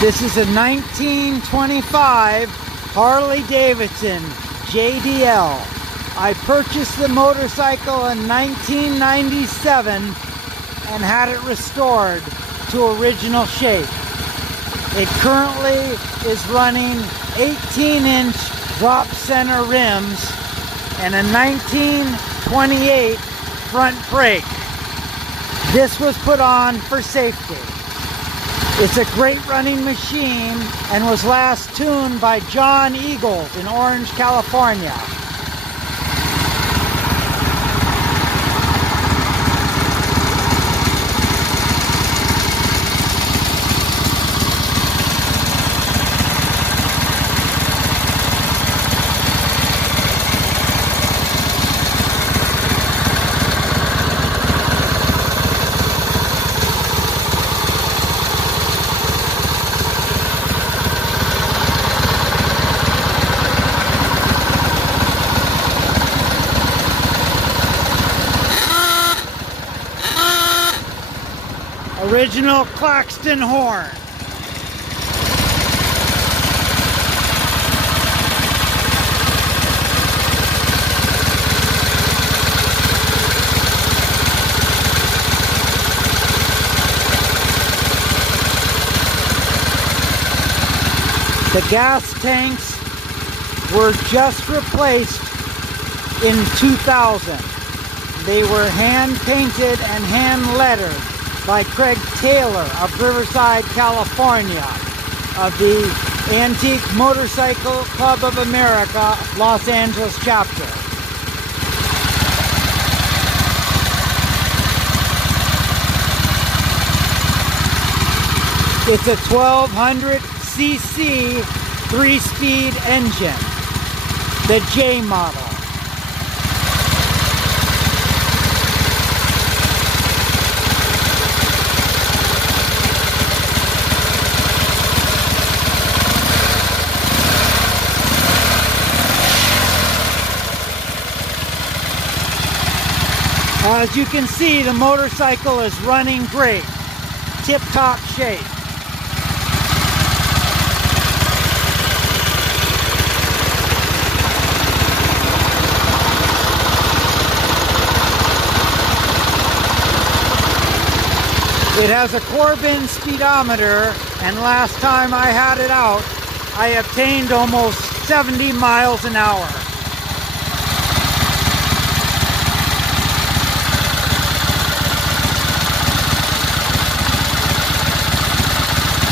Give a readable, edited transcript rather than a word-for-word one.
This is a 1925 Harley-Davidson JDL. I purchased the motorcycle in 1997 and had it restored to original shape. It currently is running 18-inch drop center rims and a 1928 front brake. This was put on for safety. It's a great running machine and was last tuned by John Eagles in Orange, California. Original Claxton horn. The gas tanks were just replaced in 2000. They were hand painted and hand lettered by Craig Taylor of Riverside, California, of the Antique Motorcycle Club of America, Los Angeles chapter. It's a 1200cc 3-speed engine, the J model. As you can see, the motorcycle is running great, tip-top shape. It has a Corbin speedometer, and last time I had it out, I obtained almost 70 miles an hour.